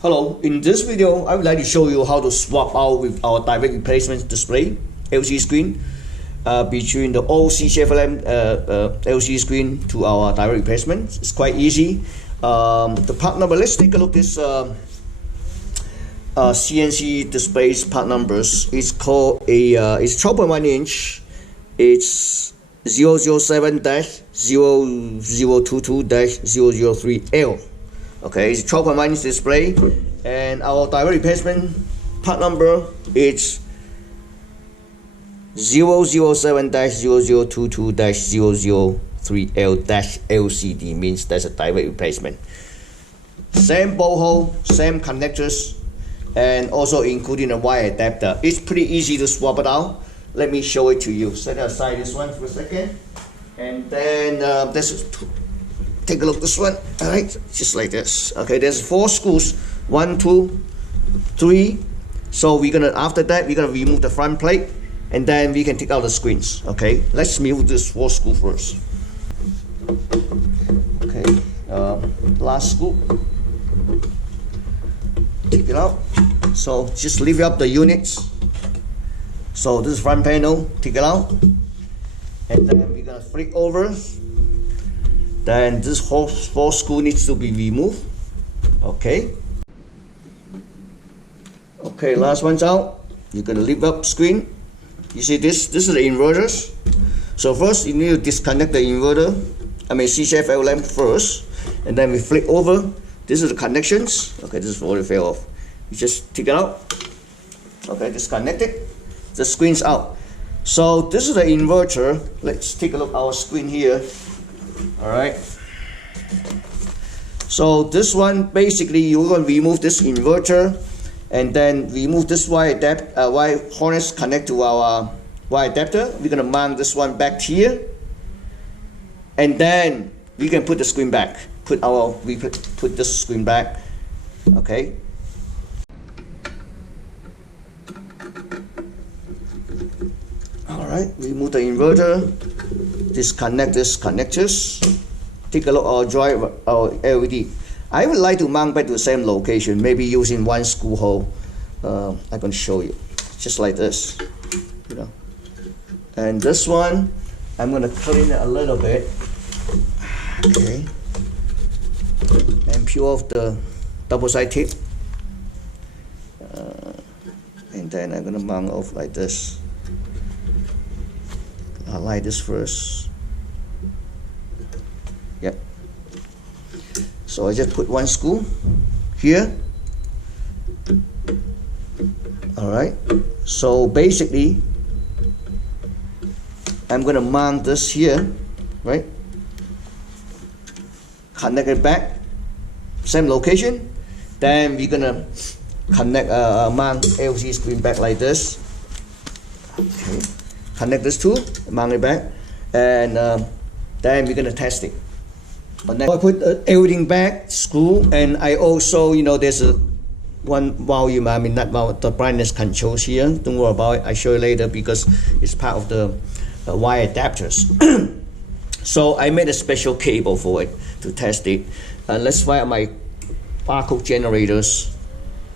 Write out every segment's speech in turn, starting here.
Hello, in this video I would like to show you how to swap out with our direct replacement display LCD screen between the old CCFLM LCD screen to our direct replacement. It's quite easy. The part number, let's take a look at this CNC displays part numbers. It's called it's 12.1 inch. It's 007-0022-003L. Okay, it's 12.1 inch display, and our direct replacement part number is 007-0022-003L-LCD, means that's a direct replacement. Same bolt hole, same connectors, and also including a wire adapter. It's pretty easy to swap it out. Let me show it to you. Set aside this one for a second, and then take a look at this one. All right, just like this. Okay, there's 4 screws, 1, 2, 3. So after that we're gonna remove the front plate, and then we can take out the screens. Okay, let's remove this 4 screw first. Okay, last screw. Take it out. So just lift up the units. So this front panel, take it out, and then we're gonna flip over. Then this whole 4 screw needs to be removed. Okay. Okay, last one's out. You're gonna lift up screen. You see this is the inverters. So first you need to disconnect the inverter. CCFL lamp first, and then we flip over. This is the connections. Okay, this is already fell off. You just take it out. Okay, disconnect it. The screen's out. So this is the inverter. Let's take a look at our screen here. Alright, so this one, basically you're going to remove this inverter, and then remove this wire harness connect to our wire adapter. We're going to mount this one back here, and then we can put the screen back. Put this screen back. Okay. Alright, remove the inverter. Disconnect these connectors. Take a look at our LED. I would like to mount back to the same location, maybe using 1 screw hole. I'm going to show you, just like this, And this one, I'm going to clean it a little bit. Okay. And peel off the double side tape. And then I'm going to mount off like this. I'll light this first. Yep. So I just put 1 screw here. Alright. So basically, I'm going to mount this here, right? Connect it back, same location. Then we're going to mount LCD screen back like this. Okay. Connect this two, mount it back, and then we're gonna test it. But next, I put everything back, screw, and I also, there's one volume, not volume, the brightness controls here. Don't worry about it. I show you later because it's part of the wire adapters. So I made a special cable for it to test it. Let's fire my barcode generators,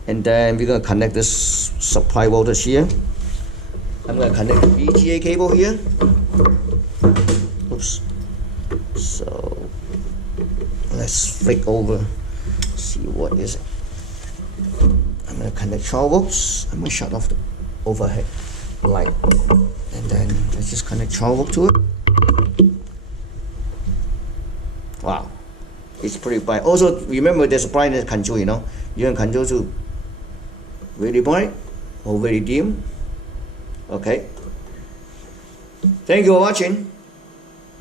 and then we're gonna connect this supply voltage here. I'm going to connect the VGA cable here. Oops. So let's flick over, see what is it. I'm going to connect 12 volts. I'm going to shut off the overhead light, and then let's just connect 12 volts to it. Wow, it's pretty bright. Also remember, there's a brightness control. You can control to very bright or very dim. Okay. Thank you for watching.